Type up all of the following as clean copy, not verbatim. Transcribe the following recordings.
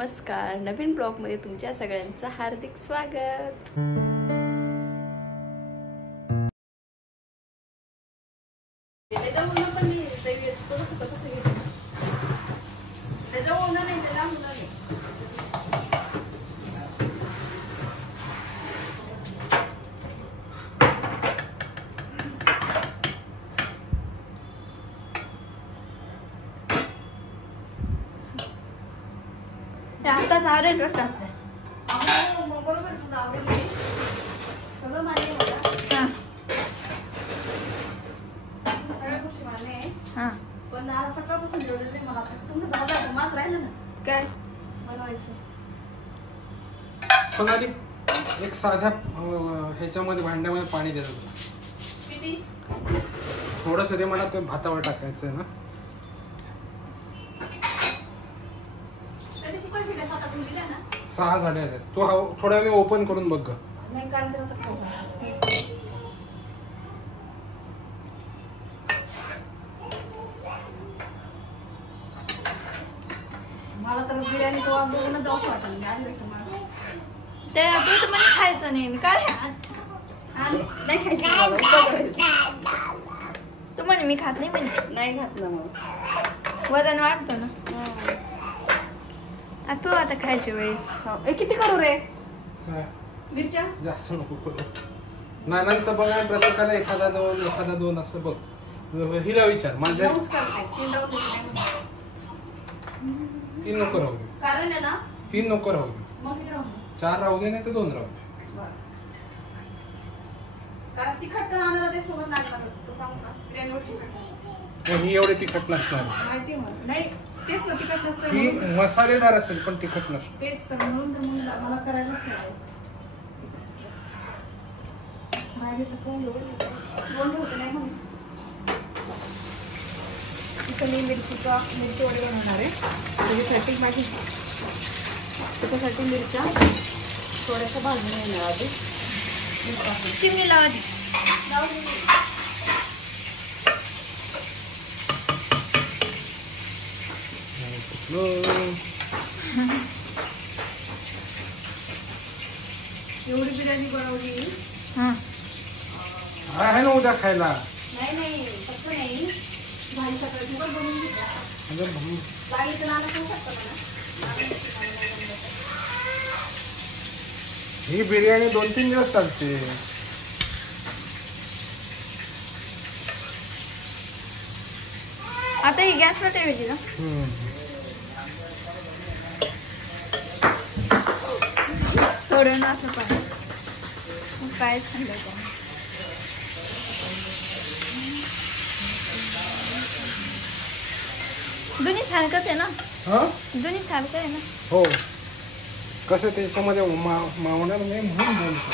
नमस्कार, नवीन ब्लॉगमध्ये तुमच्या सगळ्यांचं हार्दिक स्वागत. आताच आवडेल बरं बरोबर तुझं आवडेल सगळं मान्य मला. सगळ्या गोष्टी मान्य आहे. पण आज सकाळपासून जेवलेलं नाही मला. तुमचं झालं माझं राहिलं ना काय बनवायचं. सोनाली एक साध्या ह्याच्यामध्ये भांड्यामध्ये पाणी द्यायचं तुला. किती? थोडंसं ते मला ते भातावर टाकायचं आहे ना. सहा झाडे आहेत. तो थोड्या वेळ ओपन करून बघ. मला तर बिर्याणीचं वास बघूनच जाऊच वाटलं. ते तू तर मला खायचं नाही काय नाही खायचं. तू म्हणे मी खात नाही म्हणजे नाही खात ना मग वजन वाढतं ना. तू आता खायच्या वेळेस किती करू रे मिरच्या? जास्त नको करू. नानांचं बघा प्रत्येकाला एखादा दोन असं बघ. हिला विचार माझ्या 3 नको राहू दे. कारण आहे ना 3 नको राहू दे. 4 राहू दे नाही तर 2 राहू दे. कारण तिखट तर आणणार ते सोबत लागणार तो सांगू का बिर्याणीवर तिखट ही एवढे तिखट नसणार. माहिती मला नाही तेच ना तिखट नसतं. ही मसालेदार असेल पण तिखट नसतं. तेच तर म्हणून मला करायलाच नाही. माझे तर फोन होते नाही म्हणून तिथं मी मिरची वडे बनवणार आहे. त्याच्यासाठी मिरच्या थोड्याशा भाजून येणार आधी. चिमणी लावा एवढी बिर्याणी बनवली. आहे ना उद्या खायला. नाही फक्त नाही भाजी सकाळची पण बनवून घेतला. ही बिर्याणी 2-3 दिवस चालते. आता ही गॅस मध्ये ठेवायची ना. थोडं ना असं पाहिजे काय खाल्लं का. दोन्ही सारखंच आहे ना. दोन्ही सारखं आहे ना. हो कसं त्याच्यामध्ये मावणार नाही म्हणून बोलतो.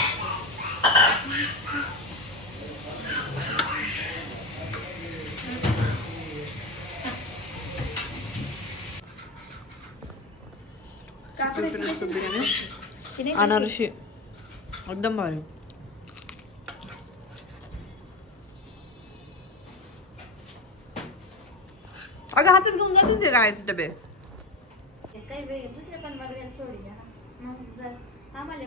अनारशी एकदम भारी. अगं हातात घेऊन जातील ते काय डबे. काही वेळ दुसरे पण मला सोडी द्या ना आम्हाला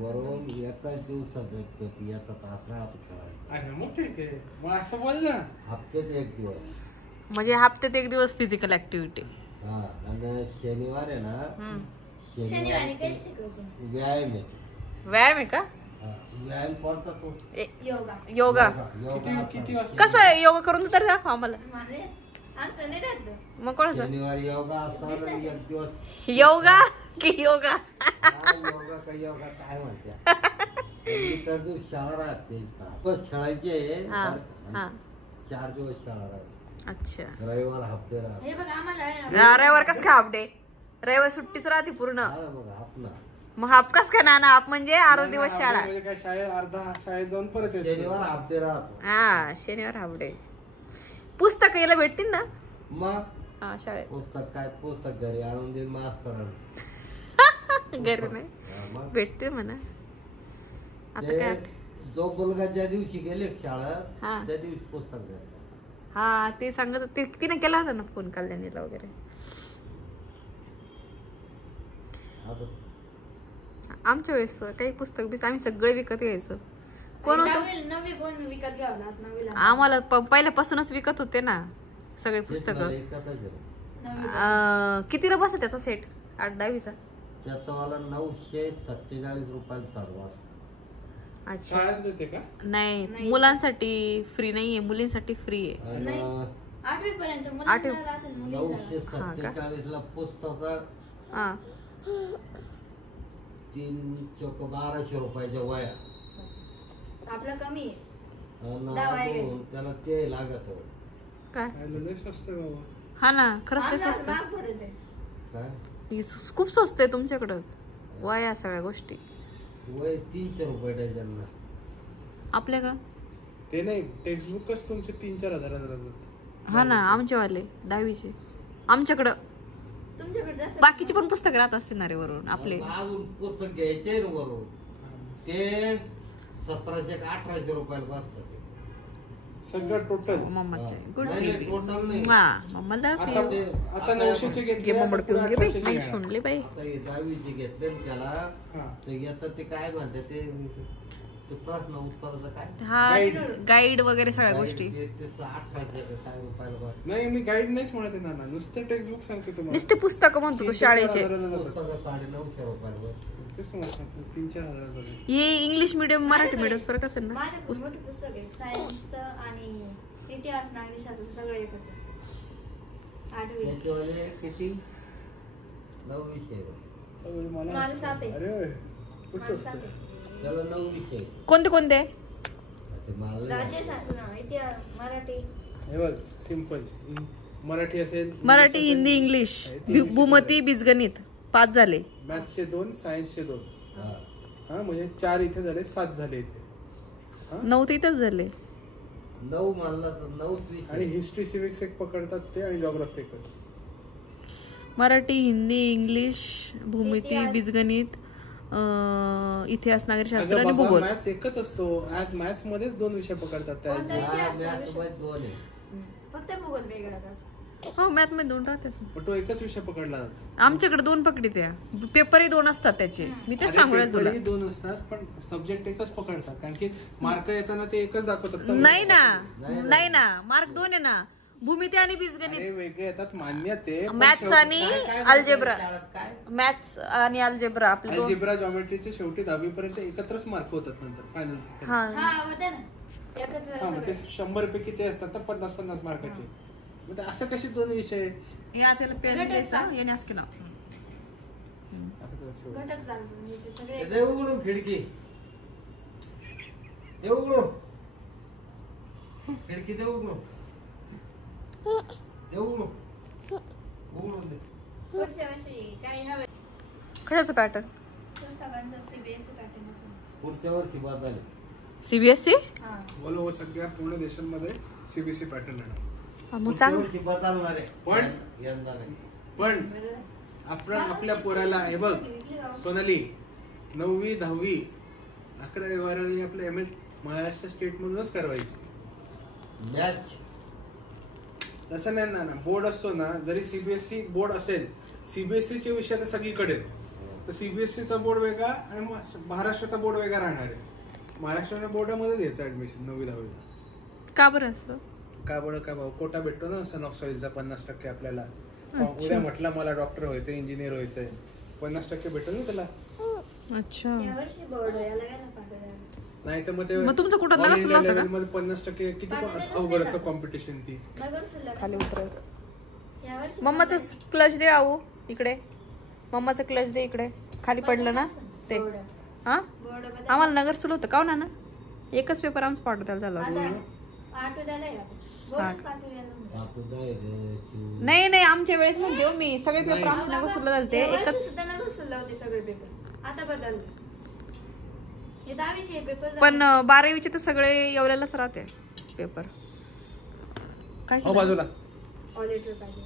वरून एकाच दिवसात याचा तास राहतो खेळायला. मग ठीक आहे मग असं बोल ना. हप्त्यात 1 दिवस म्हणजे हप्त्यात 1 दिवस फिजिकल ऍक्टिव्हिटी. हा आणि शनिवार आहे ना शनिवारी काय शिकवते. व्यायाम आहे. व्यायाम आहे का? व्यायाम कोणता तो? योगा. किती वाजता? कसं योगा करून तर दाखव आम्हाला. मग कोणाचं शनिवारी योगा असणार 1 दिवस. योगा की योगा योगा का योगा काय म्हणत्या. तर दिवस शाळा राहते बस खेळायचे. 4 दिवस शाळा राहते. अच्छा रविवार हप्ते राहते. रविवार कस काय हाफ डे. रविवार सुट्टीच राहते पूर्ण. मग हाफ कस काय ना हाफ म्हणजे 18 दिवस शाळा. काय शाळेत अर्धा शाळेत जाऊन परत शनिवार हप्ते राहतो. शनिवार हाफ डे. पुस्तक यायला भेटतील ना मग शाळेत. पुस्तक घरी आणून देईल मास्तरांना. घरी नाही भेटते म्हणा. आता काय जो मुलगा ज्या दिवशी गेले शाळेत त्या दिवशी पुस्तक द्या. ते सांगत तिने केला होता ना फोन कल्याणीला वगैरे. आता आमच्या वेळेस काही पुस्तक बिस आम्ही सगळे विकत घ्यायचो. कोण होतं नवी पण विकत घ्यावं लागत नवीला. आम्हाला पहिल्यापासूनच विकत होते ना सगळे पुस्तकं. कितीला बसत त्याचा सेट 8-10वीचा? त्याचा मला 947 रुपयाला साडवा. अच्छा शाळेत देते का? नाही, मुलांसाठी फ्री नाहीये, मुलींसाठी फ्री आहे. आणि 8वी पर्यंत 947 ला पुस्तक हा 3-1200 रुपयाच्या वया. आपलं कमी आहे. त्याला ते लागत काय? लय स्वस्त आहे बाबा. हा ना, खरंच ते स्वस्त महाग पडत आहे. काय खूप स्वस्त आहे तुमच्याकडं वया सगळ्या गोष्टी. वय 300 रुपये डझन. आपल्या का ते नाही, टेक्स्टबुकच तुमचे 3-4 हजारात जातात. हा ना, आमचेवाले 10वीचे. आमच्याकडं तुमच्याकडे जास्त बाकीची पण पुस्तक राहत असतील ना रे वरून आपले. अजून पुस्तक घ्यायचे ना वरून ते 1700-1800 रुपयाला बसतात सगळं टोटल. मम्माचे गुड. टोटल नाही. मम्माला आता 900चे घेतले, मम्मड आता पुढे पिऊन घे बाई, 1800चे नाही घेणार. सुनले बाई. आता हे 10वीचे घेतले ना त्याला हा. ते घेतात. ते काय म्हणतात ते प्रश्न उत्तराचं काय हा गाईड वगैरे सगळ्या गोष्टी. त्याचं 1800 काय रुपयाला बस. नाही, मी गाईड नाहीच म्हणत आहे नाना, नुसतं टेक्स्टबुक सांगते तुम्हाला. नुसते पुस्तकं म्हणतो तो शाळेचे. 950 रुपयाला बस. तेच म्हणत 3-4 हजार जातात. हे इंग्लिश मिडियम मराठी मिडियम फरक असेल ना. माझ्याकडे मोठे पुस्तक आहे. सायन्सचं आणि इतिहास नागरिकशास्त्र सगळं एकत्र. 8वी त्याच्यावाले किती 900. मला 7 आहे. अरे खूप मला स्वस्त 7 आहे. आहे. त्याला 900. कोणते कोणते? ते मला राज्यशास्त्र, इतिहास, मराठी. हे बघ, सिंपल मराठी असेल, मराठी, हिंदी, इंग्लिश, भूमती, बीजगणित 5 झाले. मॅथ्सचे 2, सायन्सचे 2. हा. हा म्हणजे 4 इथे झाले, 7 झाले इथे. 9 तर इथंच झाले. 9 मानला तर 9 20. आणि हिस्ट्री सिविक्स एक पकडतात ते, आणि जॉग्राफी एकच. मराठी, हिंदी, इंग्लिश, भूमिती, इतिहास. बीजगणित, इतिहास, नागरिकशास्त्र अगं आणि बाबा, भूगोल. मॅथ्स एकच असतो. मॅथ्स मध्येच 2 विषय पकडतात कोणता? त्याचे. मॅथ मध्ये 2 आहे. फक्त भूगोल वेगळा का? हो, मॅथ मध्ये 2 राहतेच. पण तो एकच विषय पकडला जातो. आमच्याकडे 2 पकडी त्या पेपरही 2 असतात त्याचे. मी तेच सांगू राहिले तुला. 2 असतात, पण सब्जेक्ट एकच पकडतात, कारण की मार्क येताना ते एकच दाखवतात. नाही ना, मार्क 2 आहे ना. भूमिती आणि बीजगणित. अरे वेगळे येतात, मान्य ते. मॅथ्स आणि अल्जेब्रा. काय मॅथ्स आणि अल्जेब्रा आपले 2. अल्जेब्रा, जॉमेट्रीचे शेवटी 10वी पर्यंत एकत्रच मार्क होतात नंतर फायनल. हा हा होते ना एकत्र हा, मग ते सगळे. 100 पैकी ते असतात ना 50-50 मार्काचे. मग ते असं कसे 2 विषय? या त्याला पेन घटक घ्यायचा, सांग. याने असं केलं. आता तर ठेव. घटक सांगतो याचे सगळे. ते उघडू खिडकी. ते उघडू खिडकी. ते उघडू. ते उघडू. उघडून दे. पुढच्या वर्षी काही हवे कशाचं पॅटर्न? पुस्तकांचा सीबीएसई पॅटर्न होतो. पुढच्या वर्षी बदल. सीबीएसई. हा बोलो सगळ्या पूर्ण देशांमध्ये सीबीएसई पॅटर्न येणार. मग पुढच्या चांगलं. वर्षी बदलणार आहे. पण? यंदा नाही. पण आपण आपल्या पोराला हे बघ सोनाली, 9वी 10वी 11वी 12वी आपल्या महाराष्ट्र स्टेट मधूनच करवायची. मॅच तसं नाही ना, बोर्ड असतो ना, जरी सीबीएसई बोर्ड असेल, सीबीएसई चे विषय तर सगळीकडे, तर सीबीएसईचा बोर्ड वेगळा आणि महाराष्ट्राचा बोर्ड वेगळा राहणार आहे. महाराष्ट्राच्या बोर्डामध्ये द्यायचं ऍडमिशन 9वी 10वीला. का बरं असं? का बरं? का भाऊ कोटा भेटतो ना सन ऑफ सॉइलचा 50% आपल्याला. उद्या म्हटलं मला डॉक्टर व्हायचंय, इंजिनियर व्हायचंय, 50% भेटेल ना त्याला. अच्छा. यावर्षी बोर्ड याला काय ना पाठवलं. नाही तर मग ते मग तुमचं कुठं all नगरसूल India नव्हतं का? level मध्ये 50% किती अवघड असतं कॉम्पिटिशन ती. नगर सुल्ला खाली उतरस. यावर्षी मम्माचं क्लच दे आऊ इकडे. मम्माचं क्लच दे इकडे. खाली पडलं ना ते. बोर्ड हा, बोर्ड बदल. आम्हाला नगरसूल होतं का ना? एकच पेपर आमचं पाठवताला झालं. आता आठवड्याला या बोर्डच पाठवूया ना. आपण जायचं. नाही आमच्या वेळेस म्हणते हो मी, सगळे पेपर आमच्या नगरसूलला झालते. यावर्षी एकच. सुद्धा नगर सुल्ला होते सगळे पेपर. आता बदलले. हे 10वीचे पेपर पण 12वीचे तर सगळे एवढ्यालाच राहते पेपर. काय हो बाजूला. ऑडिटर पाहिजे.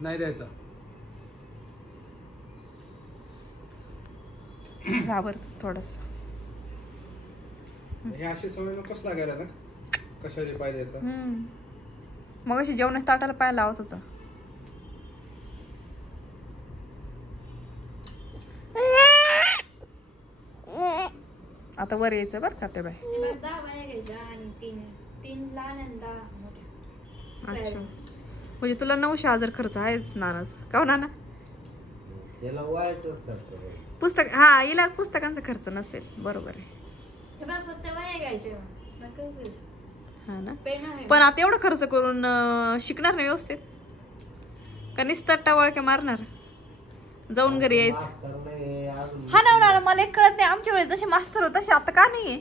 नाही द्यायचा. घाबर थोडस. हे अशी सवय नकोच लागायला ना, कशाची पाहिजे याचा. मग अशी जेवणाच्या ताटाला पाय लावत होता. आता वर यायचं बरं का ते बाय. 10 वया घ्यायच्या आणि 3 लहान आणि 10 मोठ्या. अच्छा, म्हणजे तुला 9,000 खर्च आहेच नानाच का हो नाना? त्याला वायाचंच खर्च. पुस्तक, हा हिला पुस्तकांचा खर्च नसेल, बरोबर आहे. हे बघ फक्त वया घ्यायच्या. हा ना. पेन आहे. पण आता एवढं खर्च करून शिकणार नाही व्यवस्थित का? निस्ता टवाळक्या मारणार, जाऊन घरी यायचं. हा ना, मला एक कळत नाही, आमच्या वेळेस जसे मास्तर होते तसे आता का नाहीये?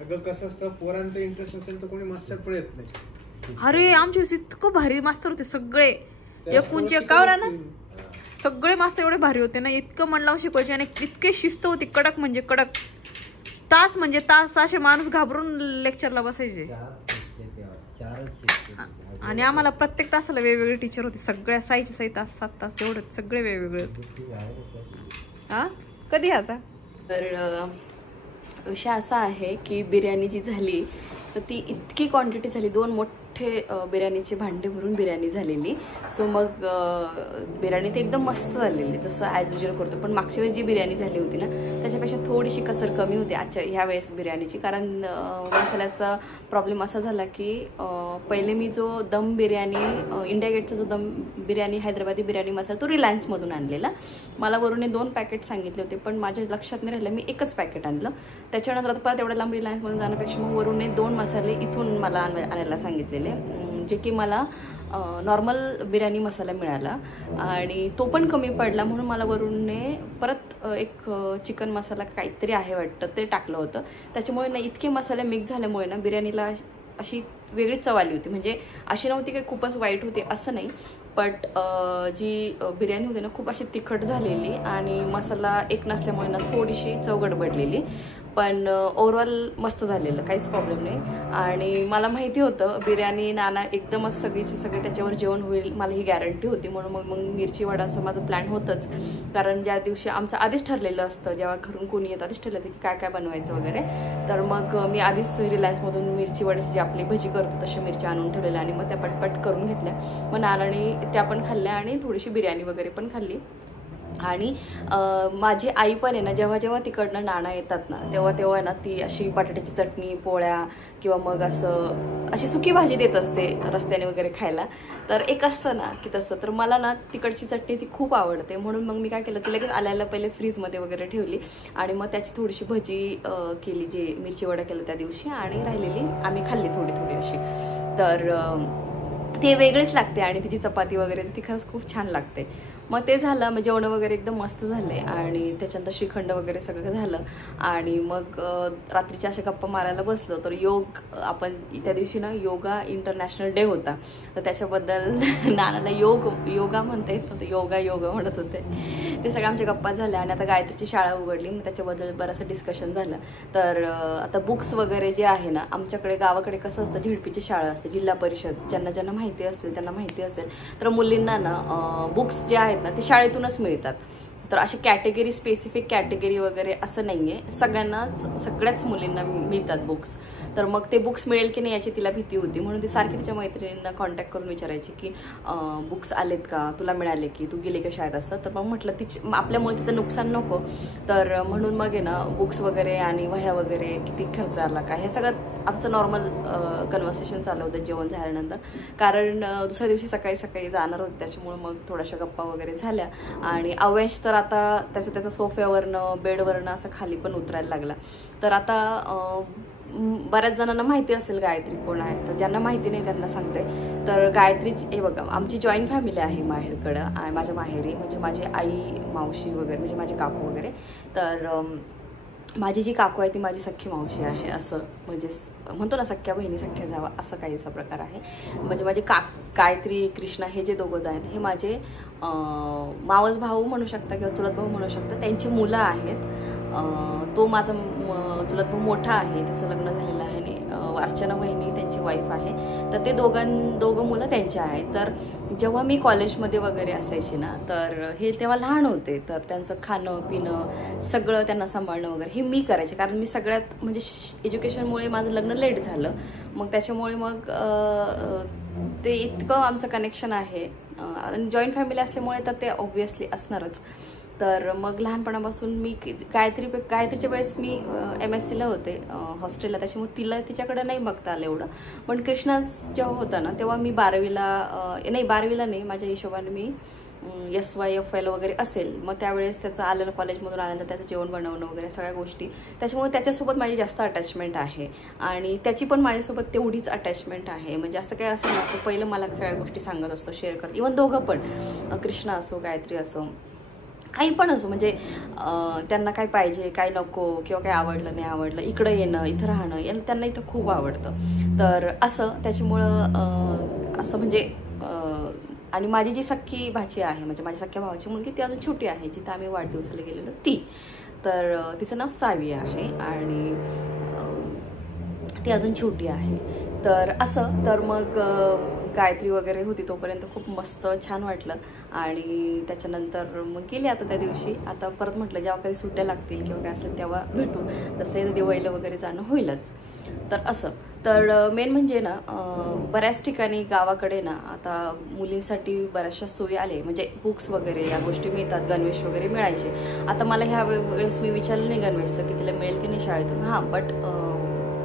अगं कसं असतं, पोरांचा इंटरेस्ट असेल तर कोणी मास्टर पण येत नाही. अरे आमच्या वेळेस इतकं भारी मास्तर होते सगळे, एकूणचे कावरा ना, सगळे मास्तर एवढे भारी होते ना, इतकं मन लावून शिकवायचे आणि इतके शिस्त होती, कडक म्हणजे कडक. तास म्हणजे तास असे माणूस घाबरून लेक्चरला बसायचे. आणि आम्हाला प्रत्येक तासाला वेगवेगळे टीचर होते, सगळ्या 6 तास 7 तास एवढे सगळे वेगवेगळे होते. हा कधी आता? तर विषय असा आहे की बिर्याणी जी झाली तर ती इतकी क्वांटिटी झाली, 2 मोठे बिर्याणीचे भांडे भरून बिर्याणी झालेली. सो मग बिर्याणी ते एकदम मस्त झालेली, जसं ॲज युजल करतो. पण मागच्या वेळेस जी बिर्याणी झाली होती ना त्याच्यापेक्षा थोडीशी कसर कमी होती आजच्या ह्या वेळेस बिर्याणीची. कारण मसाल्याचा प्रॉब्लेम असा झाला की पहिले मी जो दम बिर्याणी, इंडिया गेटचा जो दम बिर्याणी हैदराबादी बिर्याणी मसाला तो रिलायन्समधून आणलेला. मला वरून 2 पॅकेट सांगितले होते, पण माझ्या लक्षात नाही राहिलं, मी एकच पॅकेट आणलं. त्याच्यानंतर आता परत एवढ्या लांब रिलायन्समधून जाण्यापेक्षा मग वरून 2 मसाले इथून मला आणायला सांगितलेले, जे की मला नॉर्मल बिर्याणी मसाला मिळाला आणि तो पण कमी पडला. म्हणून मला वरूनने परत एक चिकन मसाला काहीतरी आहे वाटतं ते टाकलं होतं. त्याच्यामुळे ना इतके मसाले मिक्स झाल्यामुळे ना बिर्याणीला अशी वेगळीच चव आली होती. म्हणजे अशी नव्हती की खूपच वाईट होती असं नाही, बट जी बिर्याणी होती ना खूप अशी तिखट झालेली आणि मसाला एक नसल्यामुळे ना थोडीशी चव गडबडलेली. पण ओव्हरऑल मस्त झालेलं, काहीच प्रॉब्लेम नाही. आणि मला माहिती होतं बिर्याणी नाना एकदमच सगळीचे सगळे त्याच्यावर जेवण होईल, मला ही गॅरंटी होती. म्हणून मग मिरची वडाचं माझं प्लॅन होतंच. कारण ज्या दिवशी आमचं आधीच ठरलेलं असतं, जेव्हा घरून कोणी येतं आधीच ठरलं की काय काय बनवायचं वगैरे. तर मग मी आधीच रिलायन्समधून मिरची वड्याची जी आपली भजी करतो तशी मिरची आणून ठेवलेल्या आणि मग त्या पटपट करून घेतल्या. मग नानाने त्या पण खाल्ल्या आणि थोडीशी बिर्याणी वगैरे पण खाल्ली. आणि माझी आई पण आहे ना, जेव्हा जेव्हा तिकडनं नाना येतात ना तेव्हा तेव्हा ना ती अशी बटाट्याची चटणी, पोळ्या किंवा मग अशी सुकी भाजी देत असते रस्त्याने वगैरे खायला. तर एक असतं ना की तसं, तर मला ना तिकडची चटणी ती खूप आवडते. म्हणून मग मी काय केलं, ती लगेच आल्याला पहिले फ्रीजमध्ये वगैरे ठेवली आणि मग त्याची थोडीशी भजी केली, जे मिरची वडा केलं त्या दिवशी, आणि राहिलेली आम्ही खाल्ली थोडी थोडी अशी. तर ते वेगळेच लागते आणि तिची चपाती वगैरे ती खरंच खूप छान लागते. मग ते झालं, मग जेवण वगैरे एकदम मस्त झाले आणि त्याच्यानंतर श्रीखंड वगैरे सगळं झालं. आणि मग रात्रीच्या अशा गप्पा मारायला बसलो. तर आपण त्या दिवशी ना योगा इंटरनॅशनल डे होता, तर त्याच्याबद्दल नानाला योगा म्हणता येत नव्हतं, योगा म्हणत होते. ते सगळ्या आमच्या गप्पा झाल्या. आणि आता गायत्रीची शाळा उघडली, मग त्याच्याबद्दल बरंचसं डिस्कशन झालं. तर आता बुक्स वगैरे जे आहे ना, आमच्याकडे गावाकडे कसं असतं, झेडपीची शाळा असते, जिल्हा परिषद, ज्यांना माहिती असेल त्यांना माहिती असेल. तर मुलींना ना बुक्स जे आहेत ना ते शाळेतूनच मिळतात. तर अशी कॅटेगरी, स्पेसिफिक कॅटेगरी वगैरे असं नाही आहे, सगळ्याच मुलींना मिळतात बुक्स. तर मग ते बुक्स मिळेल की नाही याची तिला भीती होती. म्हणून ती सारखी तिच्या मैत्रिणींना कॉन्टॅक्ट करून विचारायची की बुक्स आलेत का, तुला मिळाले की, तू गेली का शाळेत असं. तर मग म्हटलं आपल्यामुळे तिचं नुकसान नको, तर म्हणून मग आहे ना बुक्स वगैरे आणि वह्या वगैरे किती खर्च आला का, हे सगळं आमचं नॉर्मल कन्व्हर्सेशन चालू होतं जेवण झाल्यानंतर. कारण दुसऱ्या दिवशी सकाळी जाणार होते, त्याच्यामुळे मग थोड्याशा गप्पा वगैरे झाल्या. आणि अवेश तर आता त्याच्या सोफ्यावरनं बेडवरनं असं खाली पण उतरायला लागला. तर आता बऱ्याच जणांना माहिती असेल गायत्री कोण आहे, तर ज्यांना माहिती नाही त्यांना सांगते. तर गायत्रीची हे बघा, आमची जॉईंट फॅमिली आहे माहेरकडं, आणि माझ्या माहेरी म्हणजे माझी आई, मावशी वगैरे, म्हणजे माझे काकू वगैरे. तर माझी जी काकू आहे ती माझी सख्खी मावशी आहे, असं म्हणजे म्हणतो ना सख्ख्या बहिणी सख्ख्या जावा, असं काहीसा प्रकार आहे. म्हणजे माझे गायत्री, कृष्णा हे जे दोघं आहेत हे माझे मावस भाऊ म्हणू शकता किंवा चुलत भाऊ म्हणू शकता, त्यांची मुलं आहेत. तो माझा चुलत भाऊ मोठा आहे, त्याचं लग्न झालेलं आहे, आणि अर्चना वहिनी त्यांची वाईफ आहे. तर ते दोघं मुलं त्यांच्या आहेत. तर जेव्हा मी कॉलेजमध्ये वगैरे असायची ना, तर हे तेव्हा लहान होते, तर त्यांचं खाणं पिणं सगळं त्यांना सांभाळणं वगैरे हे मी करायचे. कारण मी सगळ्यात म्हणजे एज्युकेशनमुळे माझं लग्न लेट झालं, मग त्याच्यामुळे मग ते इतकं आमचं कनेक्शन आहे. आणि जॉईंट फॅमिली असल्यामुळे तर ते ऑब्व्हियसली असणारच. तर मग लहानपणापासून मी गायत्रीच्या वेळेस मी MSc ला होते हॉस्टेलला, त्याच्यामुळे तिच्याकडे नाही बघता आलं एवढं. पण कृष्णा जेव्हा होता ना तेव्हा मी 12वीला नाही, माझ्या हिशोबाने मी SYFL वगैरे असेल, मग त्यावेळेस त्याचं आलं कॉलेजमधून आल्यानंतर त्याचं जेवण बनवणं वगैरे सगळ्या गोष्टी, त्याच्यामुळे त्याच्यासोबत माझी जास्त अटॅचमेंट आहे आणि त्याची पण माझ्यासोबत तेवढीच अटॅचमेंट आहे. म्हणजे असं काय असं नव्हतं, पहिलं मला सगळ्या गोष्टी सांगत असतो, शेअर करत, इव्हन दोघं पण, कृष्णा असो गायत्री असो काही पण असो, म्हणजे त्यांना काय पाहिजे काय नको किंवा काय आवडलं नाही आवडलं, इकडं येणं इथं राहणं याला त्यांना इथं खूप आवडतं. तर असं त्याच्यामुळं असं म्हणजे आणि माझी जी सख्खी भाची आहे, म्हणजे माझ्या सख्ख्या भावाची मुलगी, ती अजून छोटी आहे, जिथं आम्ही वाढदिवसाला गेलेलो ती, तर तिचं नाव सावी आहे आणि ती अजून छोटी आहे. तर असं तर मग गायत्री वगैरे होती तोपर्यंत खूप मस्त छान वाटलं आणि त्याच्यानंतर मग गेले आता त्या दिवशी. आता परत म्हटलं जेव्हा काही सुट्ट्या लागतील किंवा काय असेल तेव्हा भेटू, तसंही दिवाळीला वगैरे जाणं होईलच. तर असं तर मेन म्हणजे ना बऱ्याच ठिकाणी गावाकडे ना आता मुलींसाठी बऱ्याचशा सोयी आले, म्हणजे बुक्स वगैरे या गोष्टी मिळतात, गणवेश वगैरे मिळायचे. आता मला ह्या वेळेस मी विचारलं नाही गणवेशचं की तिला मिळेल की नाही शाळेतून, हां बट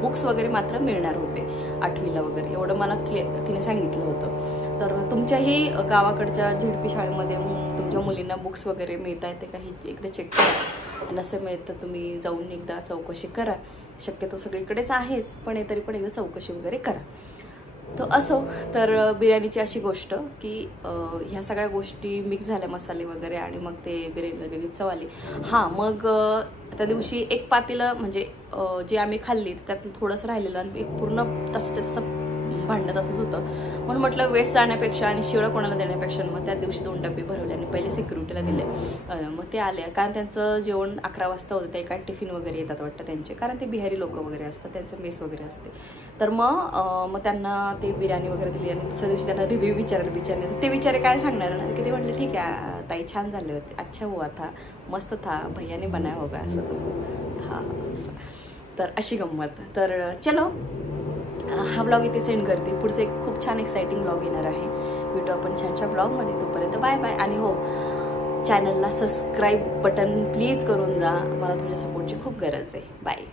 बुक्स वगैरे मात्र मिळणार होते 8वीला वगैरे, एवढं मला तिने सांगितलं होतं. तर तुमच्याही गावाकडच्या झेडपी शाळेमध्ये तुमच्या मुलींना बुक्स वगैरे मिळता येते काही एकदा चेक करा, नसेल मिळत तर तुम्ही जाऊन एकदा चौकशी करा. शक्यतो सगळीकडेच आहेच, पण तरी पण एकदा चौकशी वगैरे करा. तर असो, तर बिर्याणीची अशी गोष्ट की ह्या सगळ्या गोष्टी मिक्स झाल्या मसाले वगैरे आणि मग ते बिर्याणीला वेगळी चव आली. हां मग त्या दिवशी एक पातेलं म्हणजे जे आम्ही खाल्ली त्यात थोडंसं राहिलेलं आणि एक पूर्ण तसं भांडत असंच होतं, म्हणून म्हटलं वेस्ट जाण्यापेक्षा आणि शिळं कोणाला देण्यापेक्षा मग त्या दिवशी 2 डबे भरवले आणि पहिले सिक्युरिटीला दिले. मग ते आले कारण त्यांचं जेवण 11 वाजता होतं, ते काय टिफिन वगैरे येतात वाटतं त्यांचे, कारण ते बिहारी लोक वगैरे असतात, त्यांचं मेस वगैरे असते. तर मग त्यांना ते बिर्याणी वगैरे दिली आणि दुसऱ्या दिवशी त्यांना रिव्ह्यू विचारले, ते विचारे काय सांगणार ना, की ते म्हटले ठीक आहे ताई छान झाले होते, अच्छा हुआ था, मस्त था, भैया ने बनाया होगा, असं तसं. हां असं, तर अशी गंमत. तर चलो हा ब्लॉग इथे सेंड करते, पुढचं एक खूप छान एक्साइटिंग ब्लॉग येणार आहे, भेटू आपण छानशा ब्लॉगमध्ये. तोपर्यंत बाय बाय. आणि हो, चॅनलला सबस्क्राईब बटन प्लीज करून जा, मला तुमच्या सपोर्टची खूप गरज आहे. बाय.